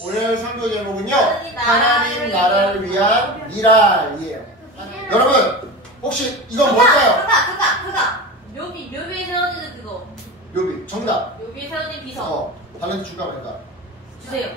오늘 상도 제목은요. 하나님 나라를 위한 미랄이에요. 여러분 혹시 이건 뭘까요? 그가 묘비에 세워지는 그거. 묘비 정답. 묘비에 세워진 비석. 다른 줄까 말까? 주세요.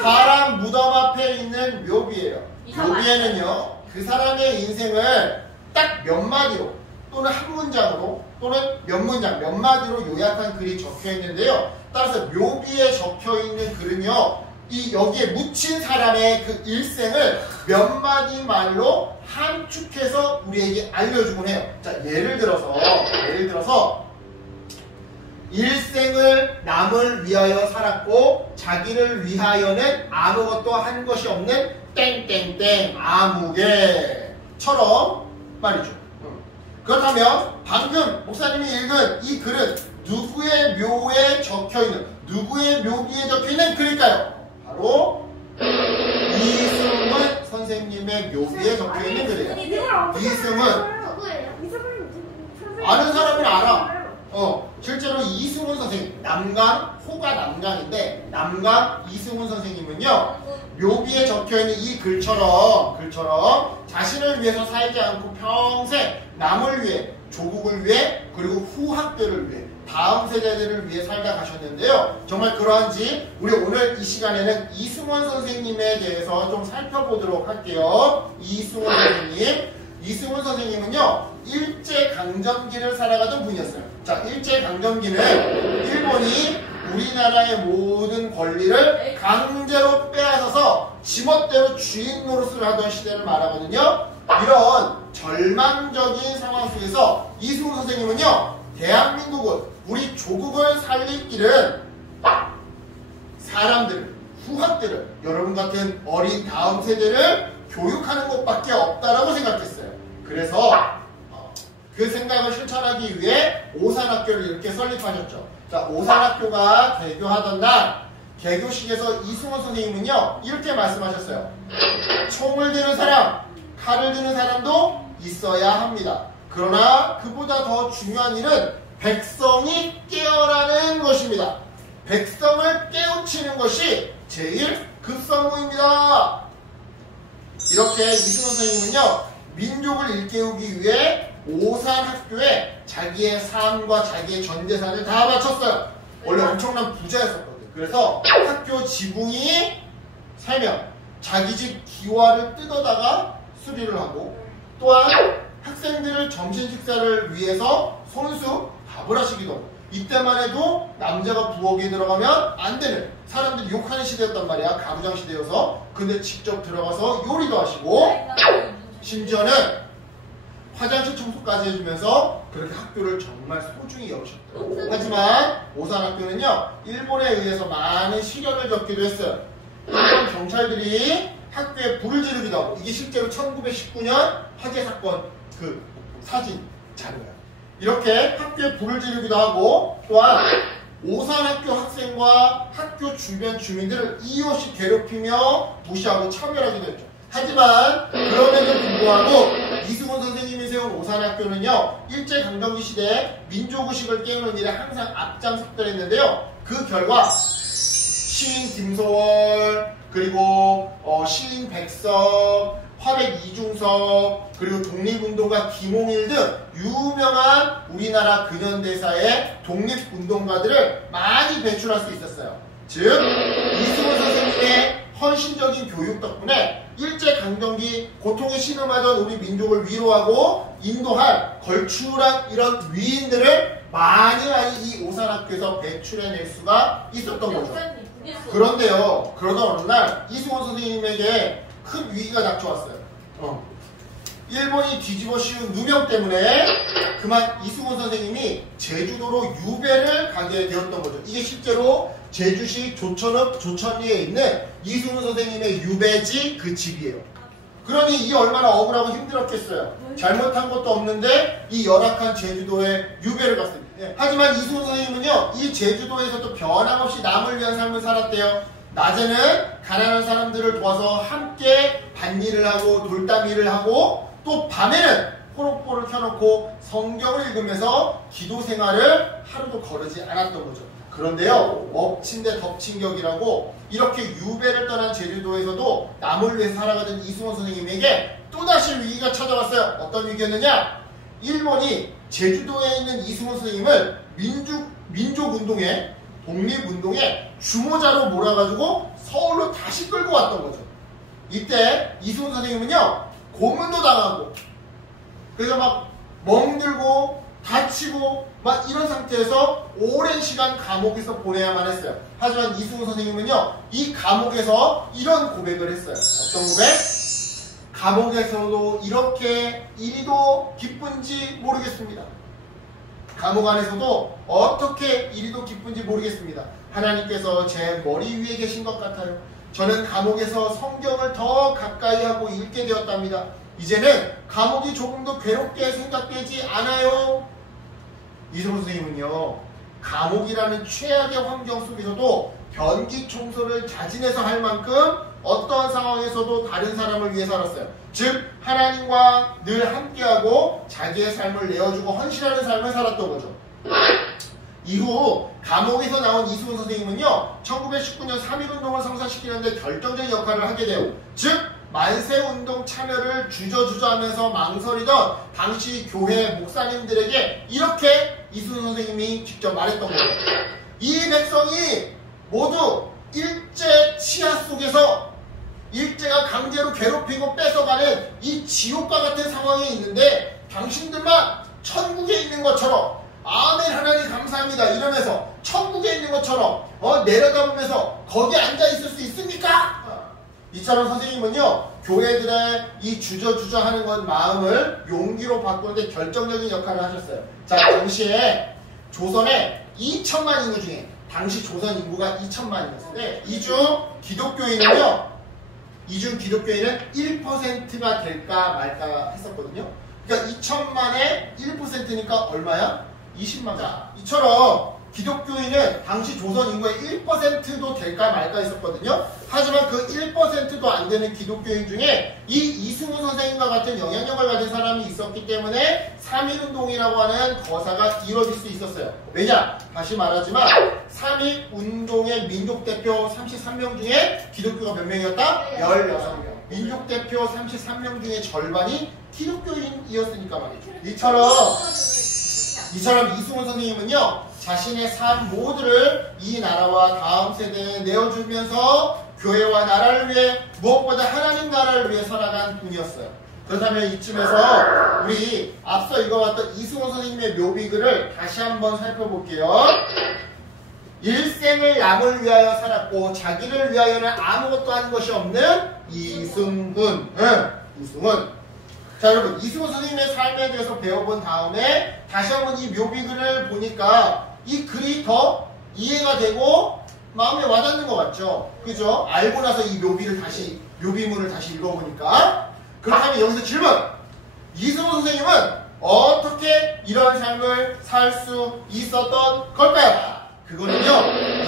사람 무덤 앞에 있는 묘비예요. 묘비에는요 그 사람의 인생을 딱 몇 마디로 또는 한 문장으로 또는 몇 문장 몇 마디로 요약한 글이 적혀 있는데요. 따라서 묘비에 적혀 있는 글은요 이 여기에 묻힌 사람의 그 일생을 몇 마디 말로 함축해서 우리에게 알려주곤 해요. 자, 예를 들어서 일생을 남을 위하여 살았고 자기를 위하여는 아무것도 한 것이 없는 땡땡땡 아무개처럼 말이죠. 그렇다면 방금 목사님이 읽은 이 글은 누구의 묘에 적혀있는 누구의 묘비에 적혀있는 글일까요? 바로 이승훈 선생님의 묘비에 적혀있는 글이에요. 이승훈 아는 사람은 알아. 실제로 이승훈 선생님 남강 호가 남강인데 남강 이승훈 선생님은요 묘비에 적혀있는 이 글처럼 자신을 위해서 살지 않고 평생 남을 위해 조국을 위해 그리고 후학들을 위해 다음 세대들을 위해 살다 가셨는데요. 정말 그러한지 우리 오늘 이 시간에는 이승훈 선생님에 대해서 좀 살펴보도록 할게요. 이승훈 선생님은요 일제강점기를 살아가던 분이었어요. 자, 일제강점기는 일본이 우리나라의 모든 권리를 강제로 빼앗아서 지멋대로 주인 노릇을 하던 시대를 말하거든요. 이런 절망적인 상황 속에서 이승훈 선생님은요 대한민국은 우리 조국을 살릴 길은 사람들을 후학들을 여러분 같은 어린 다음 세대를 교육하는 것밖에 없다라고 생각했어요. 그래서 그 생각을 실천하기 위해 오산학교를 이렇게 설립하셨죠. 자, 오산학교가 개교하던 날 개교식에서 이승훈 선생님은요 이렇게 말씀하셨어요. 총을 드는 사람, 칼을 드는 사람도 있어야 합니다. 그러나 그보다 더 중요한 일은 백성이 깨어나는 것입니다. 백성을 깨우치는 것이 제일 급선무입니다. 이렇게 이승훈 선생님은요 민족을 일깨우기 위해 오산학교에 자기의 삶과 자기의 전 재산을 다 바쳤어요. 원래 엄청난 부자였었거든요. 그래서 학교 지붕이 살면 자기 집 기와를 뜯어다가 수리를 하고 또한 학생들을 점심 식사를 위해서 손수 밥을 하시기도 하고 이때만 해도 남자가 부엌에 들어가면 안 되는 사람들이 욕하는 시대였단 말이야. 가부장 시대여서. 근데 직접 들어가서 요리도 하시고 심지어는 화장실 청소까지 해주면서 그렇게 학교를 정말 소중히 여기셨대요. 하지만 오산학교는요 일본에 의해서 많은 시련을 겪기도 했어요. 일본 경찰들이 학교에 불을 지르기도 하고 이게 실제로 1919년 화재 사건 그 사진 자료예요. 이렇게 학교에 불을 지르기도 하고 또한 오산학교 학생과 학교 주변 주민들을 이유 없이 괴롭히며 무시하고 차별하기도 했죠. 하지만 그럼에도 불구하고 이승훈 선생님이 세운 오산학교는요 일제강점기 시대에 민족의식을 깨우는 일에 항상 앞장섰던 했는데요. 그 결과 시인 김소월 그리고 시인 백석 화백 이중섭 그리고 독립운동가 김홍일 등 유명한 우리나라 근현대사의 독립운동가들을 많이 배출할 수 있었어요. 즉 이승훈 선생님의 헌신적인 교육 덕분에 일제강점기 고통에 신음하던 우리 민족을 위로하고 인도할 걸출한 이런 위인들을 많이 이 오산학교에서 배출해낼 수가 있었던 거죠. 그런데요 그러던 어느 날 이승훈 선생님에게 큰 위기가 닥쳐왔어요. 일본이 뒤집어 씌운 누명 때문에 그만 이승훈 선생님이 제주도로 유배를 가게 되었던 거죠. 이게 실제로 제주시 조천읍 조천리에 있는 이승훈 선생님의 유배지 그 집이에요. 그러니 이 얼마나 억울하고 힘들었겠어요. 잘못한 것도 없는데 이 열악한 제주도에 유배를 갔습니다. 하지만 이승훈 선생님은요 이 제주도에서도 변함없이 남을 위한 삶을 살았대요. 낮에는 가난한 사람들을 도와서 함께 밭일을 하고 돌담일을 하고 또 밤에는 호롱불을 켜놓고 성경을 읽으면서 기도 생활을 하루도 거르지 않았던 거죠. 그런데요, 엎친 데 덮친 격이라고 이렇게 유배를 떠난 제주도에서도 남을 위해 살아가던 이승원 선생님에게 또다시 위기가 찾아왔어요. 어떤 위기였느냐? 일본이 제주도에 있는 이승원 선생님을 민족운동에, 독립운동에 주모자로 몰아가지고 서울로 다시 끌고 왔던 거죠. 이때 이승원 선생님은요, 고문도 당하고, 그래서 막 멍들고 다치고 막 이런 상태에서 오랜 시간 감옥에서 보내야만 했어요. 하지만 이승훈 선생님은요, 이 감옥에서 이런 고백을 했어요. 어떤 고백? 감옥에서도 이렇게 이리도 기쁜지 모르겠습니다. 감옥 안에서도 어떻게 이리도 기쁜지 모르겠습니다. 하나님께서 제 머리 위에 계신 것 같아요. 저는 감옥에서 성경을 더 가까이 하고 읽게 되었답니다. 이제는 감옥이 조금 더 괴롭게 생각되지 않아요. 이승훈 선생님은요, 감옥이라는 최악의 환경 속에서도 변기 청소를 자진해서 할 만큼 어떠한 상황에서도 다른 사람을 위해 살았어요. 즉 하나님과 늘 함께하고 자기의 삶을 내어주고 헌신하는 삶을 살았던 거죠. 이후 감옥에서 나온 이승훈 선생님은요, 1919년 3.1운동을 성사시키는데 결정적인 역할을 하게 돼요. 즉 만세운동 참여를 주저하면서 망설이던 당시 교회 목사님들에게 이렇게 이승훈 선생님이 직접 말했던 거예요. 이 백성이 모두 일제 치하 속에서 일제가 강제로 괴롭히고 뺏어가는 이 지옥과 같은 상황에 있는데 당신들만 천국에 있는 것처럼 아멘 하나님 감사합니다 이러면서 천국에 있는 것처럼 내려다보면서 거기 앉아 있을 수 있습니까? 이처럼 선생님은요, 교회들의 이 주저하는 것 마음을 용기로 바꾸는데 결정적인 역할을 하셨어요. 자, 당시에 조선에 2천만 인구 중에, 당시 조선 인구가 2천만이었는데 이중 기독교인은 1%가 될까 말까 했었거든요. 그러니까 2천만에 1%니까 얼마야? 20만. 자, 이처럼 기독교인은 당시 조선 인구의 1%도 될까 말까 했었거든요. 하지만 그 1%도 안 되는 기독교인 중에 이 이승훈 선생님과 같은 영향력을 가진 사람이 있었기 때문에 3.1운동이라고 하는 거사가 이루어질 수 있었어요. 왜냐? 다시 말하지만 3.1운동의 민족대표 33명 중에 기독교가 몇 명이었다? 16명. 민족대표 33명 중에 절반이 기독교인이었으니까 말이죠. 이처럼 이승훈 선생님은요, 자신의 삶 모두를 이 나라와 다음 세대에 내어주면서 교회와 나라를 위해, 무엇보다 하나님 나라를 위해 살아간 분이었어요. 그렇다면 이쯤에서 우리 앞서 읽어봤던 이승훈 선생님의 묘비글을 다시 한번 살펴볼게요. 일생을 남을 위하여 살았고 자기를 위하여는 아무것도 한 것이 없는 이승훈. 이승훈. 자, 여러분, 이승훈 선생님의 삶에 대해서 배워본 다음에 다시 한번 이 묘비글을 보니까 이 글이 더 이해가 되고 마음에 와닿는 것 같죠? 그죠? 알고 나서 이 묘비문을 다시 읽어보니까. 그렇다면 여기서 질문! 이승훈 선생님은 어떻게 이런 삶을 살 수 있었던 걸까요? 그거는요,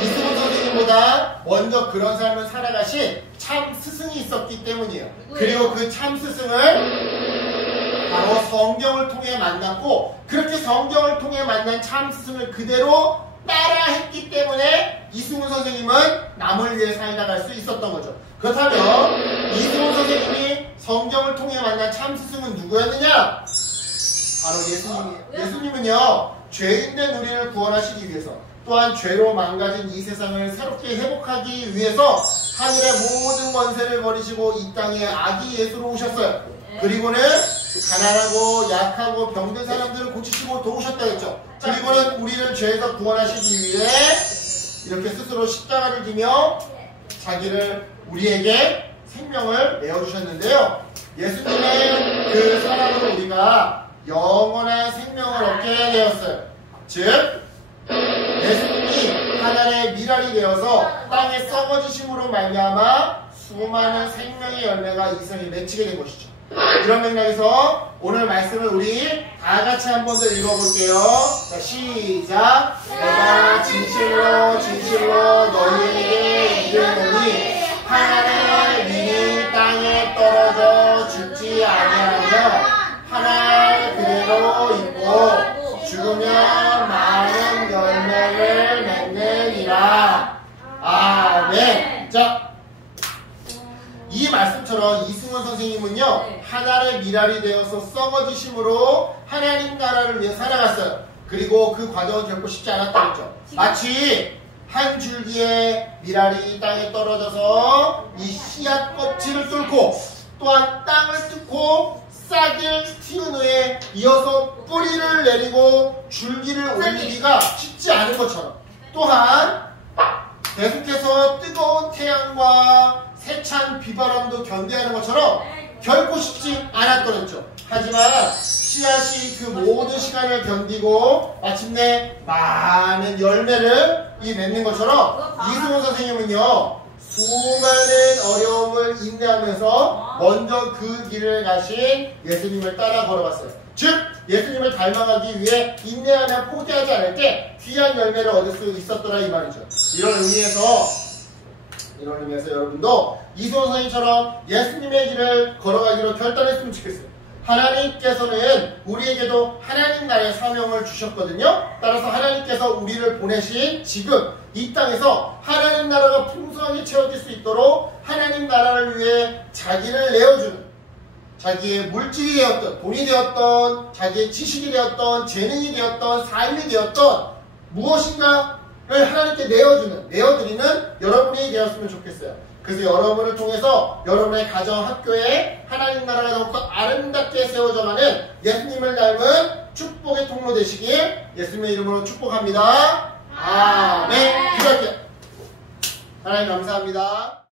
이승훈 선생님보다 먼저 그런 삶을 살아가신 참 스승이 있었기 때문이에요. 그리고 그 참 스승을 바로 성경을 통해 만났고, 그렇게 성경을 통해 만난 참 스승을 그대로 따라했기 때문에 이승훈 선생님은 남을 위해 살아갈 수 있었던 거죠. 그렇다면 이승훈 선생님이 성경을 통해 만난 참 스승은 누구였느냐? 바로 예수님이에요. 예수님은요, 죄인된 우리를 구원하시기 위해서, 또한 죄로 망가진 이 세상을 새롭게 회복하기 위해서 하늘의 모든 권세를 버리시고 이 땅에 아기 예수로 오셨어요. 그리고는 가난하고 약하고 병든 사람들을 고치시고 도우셨다 했죠. 그리고는 우리를 죄에서 구원하시기 위해 이렇게 스스로 십자가를 지며 자기를 우리에게 생명을 내어주셨는데요. 예수님의 그 사랑으로 우리가 영원한 생명을 얻게 되었어요. 즉 예수님이 하늘의 미랄이 되어서 땅에 썩어지심으로 말미암아 수많은 생명의 열매가 이 세상에 맺히게 된 것이죠. 이런 맥락에서 오늘 말씀을 우리 다 같이 한 번 더 읽어볼게요. 자, 시작. 내가 진실로 너희에게 이르노니 하나님의 민이 땅에 떨어져 죽지 아니하며 하나 그대로 있고 죽으면 많은 열매를 맺는 자, 이 말씀처럼 이승원 선생님은요, 네. 하나의 미랄이 되어서 썩어지심으로 하나님 나라를 위해 살아갔어요. 그리고 그 과정은 결코 쉽지 않았다고 했죠. 마치 한 줄기의 미랄이 땅에 떨어져서 이 씨앗 껍질을 뚫고 또한 땅을 뚫고 싹을 틔운 후에 이어서 뿌리를 내리고 줄기를 올리기가 쉽지 않은 것처럼, 또한 계속해서 뜨거운 태양과 세찬 비바람도 견뎌야 하는 것처럼 결코 쉽지 않았더랬죠. 하지만 씨앗이 그 모든 시간을 견디고 마침내 많은 열매를 맺는 것처럼 이승훈 선생님은요, 수많은 어려움을 인내하면서 먼저 그 길을 가신 예수님을 따라 걸어갔어요. 즉 예수님을 닮아가기 위해 인내하며 포기하지 않을 때 귀한 열매를 얻을 수 있었더라 이 말이죠. 이런 의미에서 여러분도 이승훈 선생님처럼 예수님의 길을 걸어가기로 결단했으면 좋겠어요. 하나님께서는 우리에게도 하나님 나라의 사명을 주셨거든요. 따라서 하나님께서 우리를 보내신 지금 이 땅에서 하나님 나라가 풍성하게 채워질 수 있도록 하나님 나라를 위해 자기를 내어주는, 자기의 물질이 되었던, 돈이 되었던, 자기의 지식이 되었던, 재능이 되었던, 삶이 되었던 무엇인가를 하나님께 내어드리는 여러분이 되었으면 좋겠어요. 그래서 여러분을 통해서 여러분의 가정, 학교에 하나님 나라가 더욱더 아름답게 세워져가는 예수님을 닮은 축복의 통로 되시길 예수님의 이름으로 축복합니다. 아멘. 기도할게요. 하나님 감사합니다.